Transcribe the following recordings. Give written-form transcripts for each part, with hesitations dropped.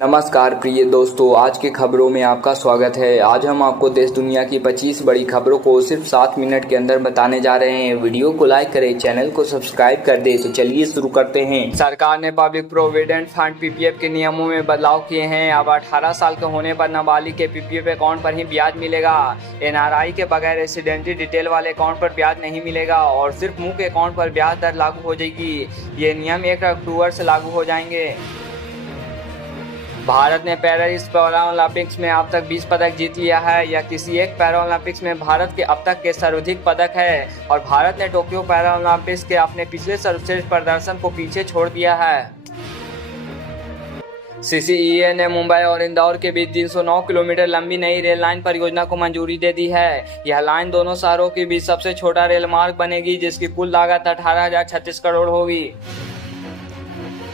नमस्कार प्रिय दोस्तों, आज की खबरों में आपका स्वागत है। आज हम आपको देश दुनिया की 25 बड़ी खबरों को सिर्फ 7 मिनट के अंदर बताने जा रहे हैं। वीडियो को लाइक करें, चैनल को सब्सक्राइब कर दें। तो चलिए शुरू करते हैं। सरकार ने पब्लिक प्रोविडेंट फंड पीपीएफ के नियमों में बदलाव किए हैं। अब 18 साल के होने पर नाबालिग के पीपीएफ अकाउंट पर ही ब्याज मिलेगा। एनआरआई के बगैर रेसिडेंटी डिटेल वाले अकाउंट पर ब्याज नहीं मिलेगा और सिर्फ मुख्य के अकाउंट पर ब्याज दर लागू हो जाएगी। ये नियम 1 अक्टूबर से लागू हो जाएंगे। भारत ने पेरिस पैरालंपिक्स में अब तक 20 पदक जीत लिया है। यह किसी एक पैरालंपिक्स में भारत के अब तक के सर्वाधिक पदक है और भारत ने टोक्यो पैरालंपिक्स के अपने पिछले सर्वश्रेष्ठ प्रदर्शन को पीछे छोड़ दिया है। सीसीईए ने मुंबई और इंदौर के बीच 309 किलोमीटर लंबी नई रेल लाइन परियोजना को मंजूरी दे दी है। यह लाइन दोनों शहरों के बीच सबसे छोटा रेल मार्ग बनेगी, जिसकी कुल लागत 18,036 करोड़ होगी।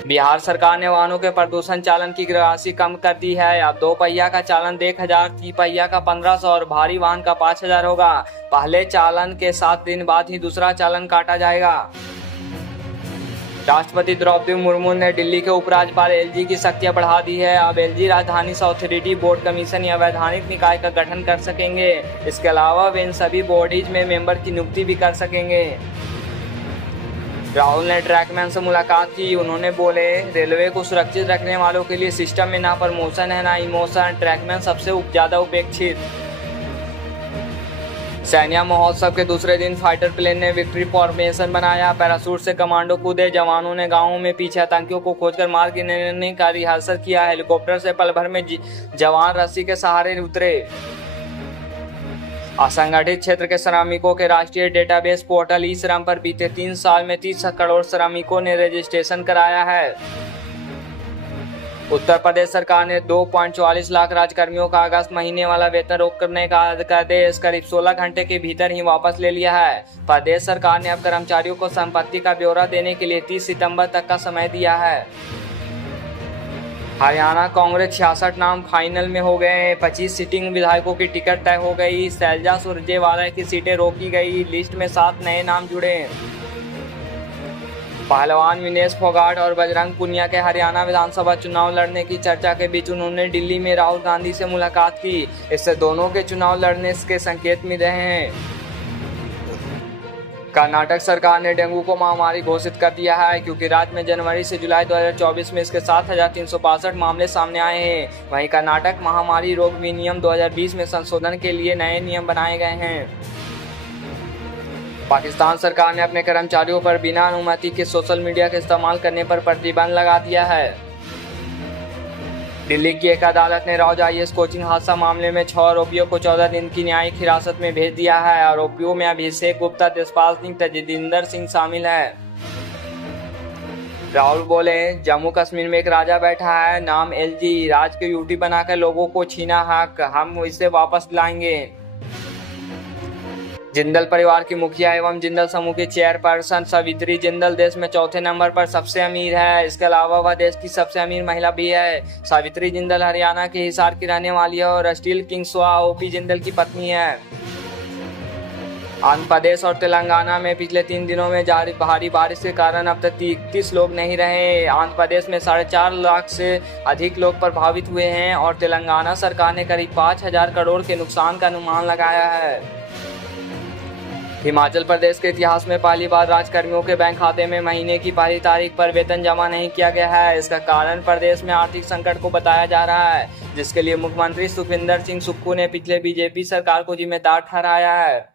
बिहार सरकार ने वाहनों के प्रदूषण चालन की राशि कम कर दी है। अब 2 पहिया का चालन 1,000, 3 पहिया का 1,500 और भारी वाहन का 5,000 होगा। पहले चालन के 7 दिन बाद ही दूसरा चालन काटा जाएगा। राष्ट्रपति द्रौपदी मुर्मू ने दिल्ली के उपराज्यपाल एलजी की शक्तियां बढ़ा दी है। अब एलजी राजधानी अथॉरिटी बोर्ड कमीशन या वैधानिक निकाय का गठन कर सकेंगे। इसके अलावा वे इन सभी बॉडीज में मेंबर की नियुक्ति भी कर सकेंगे। राहुल ने ट्रैकमैन से मुलाकात की। उन्होंने बोले, रेलवे को सुरक्षित रखने वालों के लिए सिस्टम में ना प्रमोशन है ना इमोशन। ट्रैकमैन सबसे ज्यादा उपेक्षित। सैन्य महोत्सव के दूसरे दिन फाइटर प्लेन ने विक्ट्री फॉर्मेशन बनाया। पैराशूट से कमांडो कूदे। जवानों ने गांवों में पीछे आतंकियों को खोजकर मार गिराने का रिहर्सल किया। हेलीकॉप्टर से पल भर में जवान रस्सी के सहारे उतरे। असंगठित क्षेत्र के श्रमिकों के राष्ट्रीय डेटाबेस पोर्टल ई श्रम पर बीते 3 साल में 30 करोड़ श्रमिकों ने रजिस्ट्रेशन कराया है। उत्तर प्रदेश सरकार ने 2.44 लाख राज्यकर्मियों का अगस्त महीने वाला वेतन रोक करने का आदेश करीब 16 घंटे के भीतर ही वापस ले लिया है। प्रदेश सरकार ने अब कर्मचारियों को संपत्ति का ब्यौरा देने के लिए 30 सितंबर तक का समय दिया है। हरियाणा कांग्रेस 66 नाम फाइनल में हो गए। 25 सिटिंग विधायकों की टिकट तय हो गई। शैलजा सुरजेवाला की सीटें रोकी गई। लिस्ट में 7 नए नाम जुड़े। पहलवान विनेश फोगाट और बजरंग पुनिया के हरियाणा विधानसभा चुनाव लड़ने की चर्चा के बीच उन्होंने दिल्ली में राहुल गांधी से मुलाकात की। इससे दोनों के चुनाव लड़ने के संकेत मिल रहे हैं। कर्नाटक सरकार ने डेंगू को महामारी घोषित कर दिया है, क्योंकि राज्य में जनवरी से जुलाई 2024 में इसके 7,362 मामले सामने आए हैं। वहीं कर्नाटक महामारी रोग विनियम 2020 में संशोधन के लिए नए नियम बनाए गए हैं। पाकिस्तान सरकार ने अपने कर्मचारियों पर बिना अनुमति के सोशल मीडिया के इस्तेमाल करने पर प्रतिबंध लगा दिया है। दिल्ली की एक अदालत ने रॉज आईएएस कोचिंग हादसा मामले में 6 आरोपियों को 14 दिन की न्यायिक हिरासत में भेज दिया है। आरोपियों में अभिषेक गुप्ता, तेजपाल सिंह, तजिंदर सिंह शामिल है। राहुल बोले, जम्मू कश्मीर में एक राजा बैठा है, नाम एलजी। राज के यूटी बनाकर लोगों को छीना हक, हम इसे वापस लाएंगे। जिंदल परिवार की मुखिया एवं जिंदल समूह की चेयरपर्सन सावित्री जिंदल देश में 4थे नंबर पर सबसे अमीर है। इसके अलावा वह देश की सबसे अमीर महिला भी है। सावित्री जिंदल हरियाणा के हिसार की रहने वाली है और स्टील किंग्सवा ओपी जिंदल की पत्नी है। आंध्र प्रदेश और तेलंगाना में पिछले 3 दिनों में जारी भारी बारिश के कारण अब तक 31 लोग नहीं रहे। आंध्र प्रदेश में 4.5 लाख से अधिक लोग प्रभावित हुए हैं और तेलंगाना सरकार ने करीब 5,000 करोड़ के नुकसान का अनुमान लगाया है। हिमाचल प्रदेश के इतिहास में पहली बार राजकर्मियों के बैंक खाते में महीने की पहली तारीख पर वेतन जमा नहीं किया गया है। इसका कारण प्रदेश में आर्थिक संकट को बताया जा रहा है, जिसके लिए मुख्यमंत्री सुखविंदर सिंह सुक्खू ने पिछले बीजेपी सरकार को जिम्मेदार ठहराया है।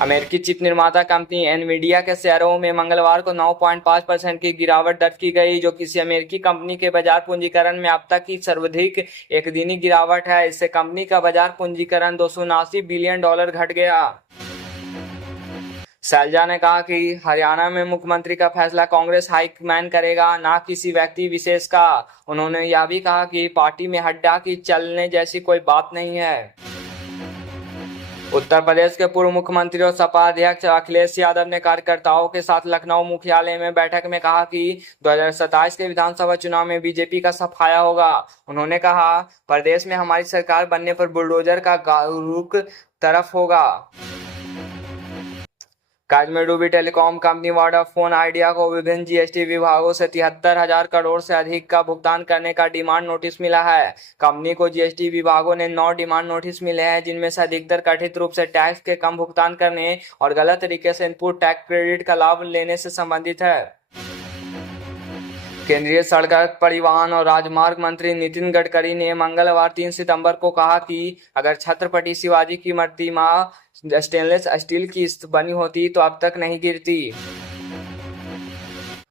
अमेरिकी चिप निर्माता कंपनी एनवीडिया के शेयरों में मंगलवार को 9.5% की गिरावट दर्ज की गई, जो किसी अमेरिकी कंपनी के बाजार पूंजीकरण में अब तक की सर्वाधिक एक दिनी गिरावट है। इससे कंपनी का बाजार पूंजीकरण $279 बिलियन घट गया। शैलजा ने कहा कि हरियाणा में मुख्यमंत्री का फैसला कांग्रेस हाईकमान करेगा, ना किसी व्यक्ति विशेष का। उन्होंने यह भी कहा कि पार्टी में हड्डा की चलने जैसी कोई बात नहीं है। उत्तर प्रदेश के पूर्व मुख्यमंत्री और सपा अध्यक्ष अखिलेश यादव ने कार्यकर्ताओं के साथ लखनऊ मुख्यालय में बैठक में कहा कि 2027 के विधानसभा चुनाव में बीजेपी का सफाया होगा। उन्होंने कहा, प्रदेश में हमारी सरकार बनने पर बुलडोजर का रुख तरफ होगा। कर्ज में डूबी टेलीकॉम कंपनी वोडाफोन आइडिया को विभिन्न जीएसटी विभागों से 73,000 करोड़ से अधिक का भुगतान करने का डिमांड नोटिस मिला है। कंपनी को जीएसटी विभागों ने 9 डिमांड नोटिस मिले हैं, जिनमें से अधिकतर कथित रूप से टैक्स के कम भुगतान करने और गलत तरीके से इनपुट टैक्स क्रेडिट का लाभ लेने से संबंधित है। केंद्रीय सड़क परिवहन और राजमार्ग मंत्री नितिन गडकरी ने मंगलवार 3 सितंबर को कहा कि अगर छत्रपति शिवाजी की प्रतिमा स्टेनलेस स्टील की बनी होती तो अब तक नहीं गिरती।